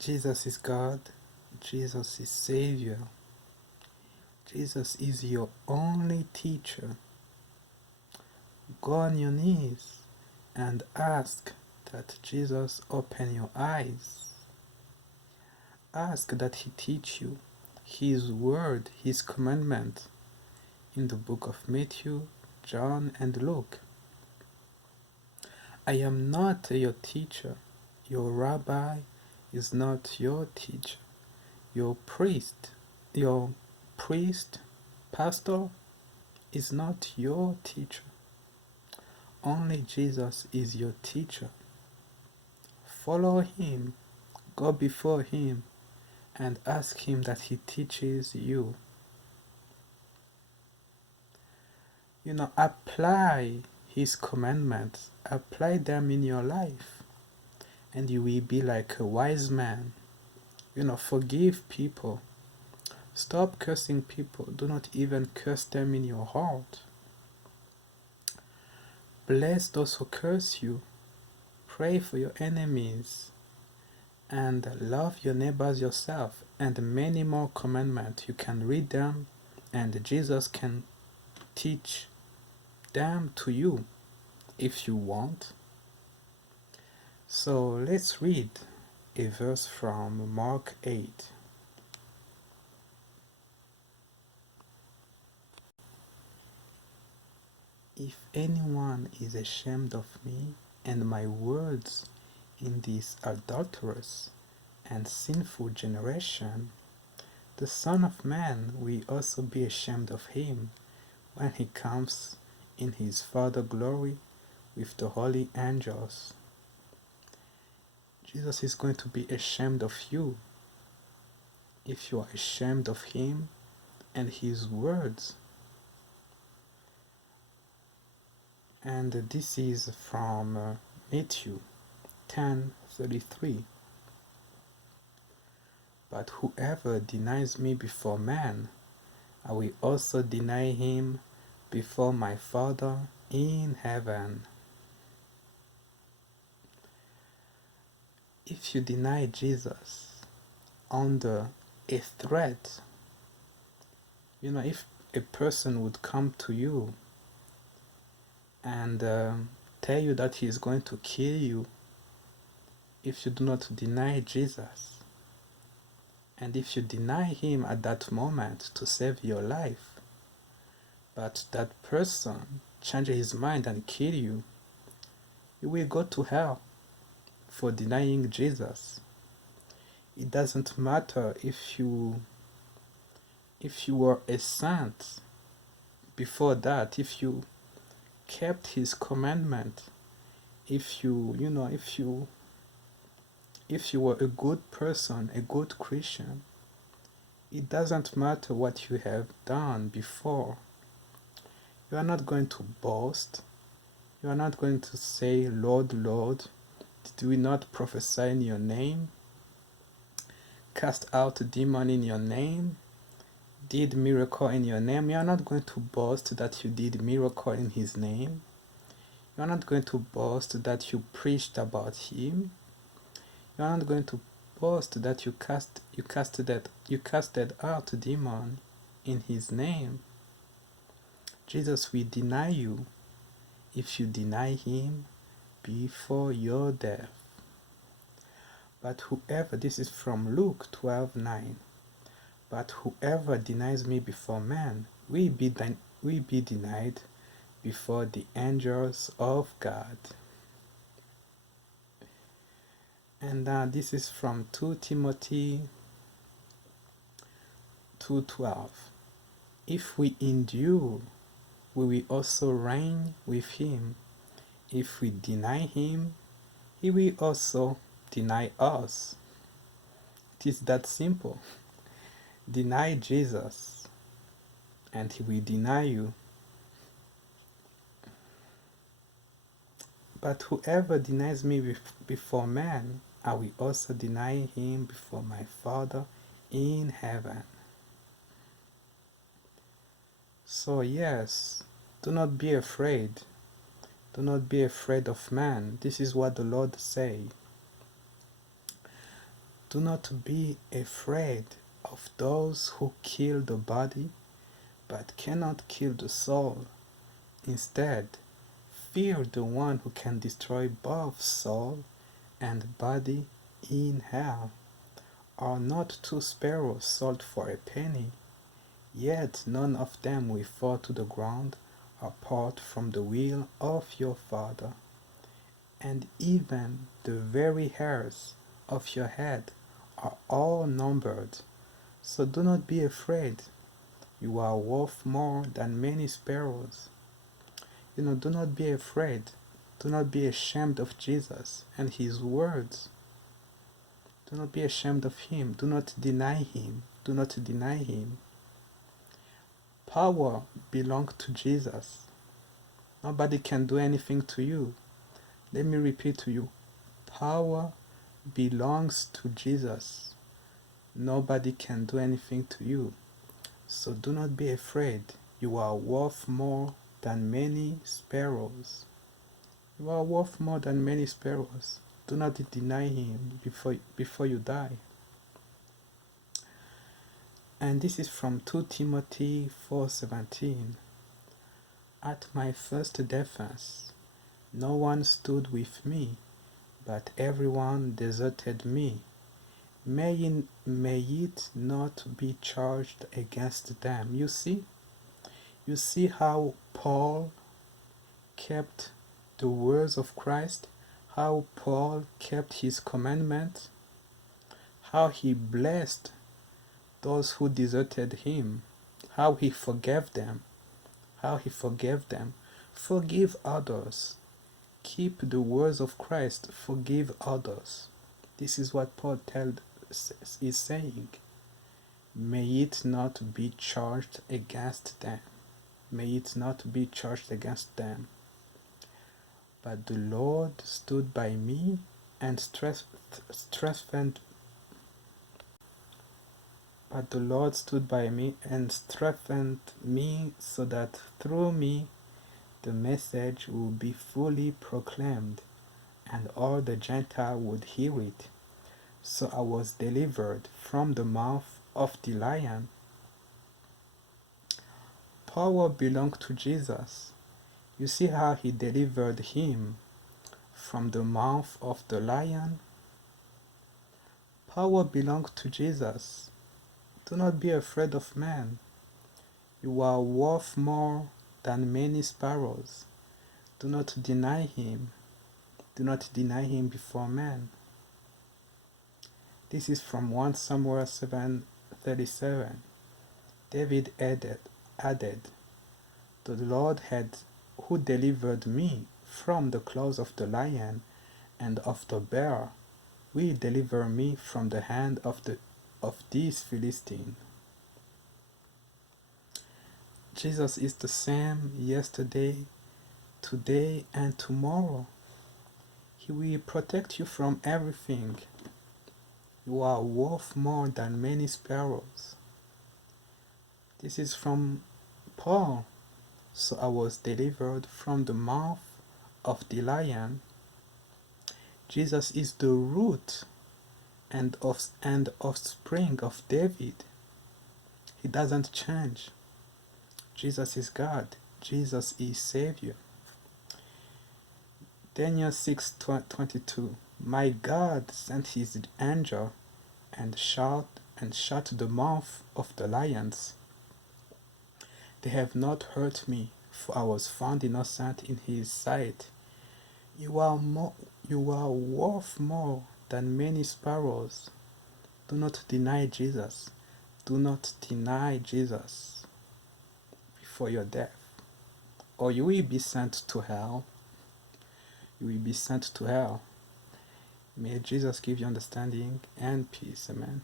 Jesus is God. Jesus is Savior. Jesus is your only teacher. Go on your knees and ask that Jesus open your eyes. Ask that He teach you His word, His commandment in the book of Matthew, John, and Luke. I am not your teacher. Your rabbi is not your teacher. Your priest, pastor is not your teacher. Only Jesus is your teacher. Follow Him, go before Him, and ask Him that He teaches you. Apply His commandments, apply them in your life, and you will be like a wise man. Forgive people. Stop cursing people. Do not even curse them in your heart. Bless those who curse you. Pray for your enemies. And love your neighbors yourself. And many more commandments. You can read them, and Jesus can teach them to you if you want. So let's read a verse from Mark 8. If anyone is ashamed of me and my words in this adulterous and sinful generation, the Son of Man will also be ashamed of him when he comes in his Father's glory with the holy angels. Jesus is going to be ashamed of you if you are ashamed of him and his words. And this is from Matthew 10:33. But whoever denies me before man, I will also deny him before my Father in heaven. If you deny Jesus under a threat, if a person would come to you and tell you that he is going to kill you if you do not deny Jesus, and if you deny him at that moment to save your life, but that person changes his mind and kill you, you will go to hell for denying Jesus. It doesn't matter if you were a saint before that, if you kept his commandment, if you were a good person, a good Christian, it doesn't matter what you have done before. You are not going to boast. You are not going to say, Lord, Lord, did we not prophesy in your name? Cast out a demon in your name? Did miracle in your name? You are not going to boast that you did miracle in his name. You are not going to boast that you preached about him. You are not going to boast that you casted out a demon in his name. Jesus will deny you if you deny him before your death. But whoever, this is from Luke 12:9. But whoever denies me before man will be denied before the angels of God. And this is from 2 Timothy 2:12. If we endure, we will also reign with him. If we deny him, he will also deny us. It is that simple. Deny Jesus, and he will deny you. But whoever denies me before man, I will also deny him before my Father in heaven. So yes, do not be afraid. Do not be afraid of man. This is what the Lord says. Do not be afraid of those who kill the body, but cannot kill the soul. Instead, fear the one who can destroy both soul and body in hell. Are not two sparrows sold for a penny? Yet none of them will fall to the ground apart from the will of your Father. And even the very hairs of your head are all numbered. So do not be afraid. You are worth more than many sparrows. Do not be afraid. Do not be ashamed of Jesus and his words. Do not be ashamed of him. Do not deny him. Do not deny him. Power belongs to Jesus. Nobody can do anything to you. Let me repeat to you. Power belongs to Jesus. Nobody can do anything to you. So do not be afraid. You are worth more than many sparrows. You are worth more than many sparrows. Do not deny him before you die. And this is from 2 Timothy 4:17. At my first defense, no one stood with me, but everyone deserted me. May it not be charged against them. You see how Paul kept the words of Christ, how Paul kept his commandment, how he blessed those who deserted him, how he forgave them, Forgive others. Keep the words of Christ. Forgive others. This is what Paul is saying. May it not be charged against them. May it not be charged against them. But the Lord stood by me and strengthened. But the Lord stood by me and strengthened me so that through me the message would be fully proclaimed and all the Gentiles would hear it. So I was delivered from the mouth of the lion. Power belonged to Jesus. You see how he delivered him from the mouth of the lion? Power belongs to Jesus. Do not be afraid of man. You are worth more than many sparrows. Do not deny him. Do not deny him before man. This is from 1 Samuel 7:37. David added, the Lord who delivered me from the claws of the lion and of the bear will deliver me from the hand of these Philistines. Jesus is the same yesterday, today, and tomorrow. He will protect you from everything. You are worth more than many sparrows. This is from Paul. So I was delivered from the mouth of the lion. Jesus is the root and offspring of David. He doesn't change. Jesus is God. Jesus is Savior. Daniel 6:22. My God sent his angel and shut the mouth of the lions. They have not hurt me, for I was found innocent in his sight. You are worth more than many sparrows. Do not deny Jesus. Do not deny Jesus before your death, or you will be sent to hell. You will be sent to hell. May Jesus give you understanding and peace. Amen.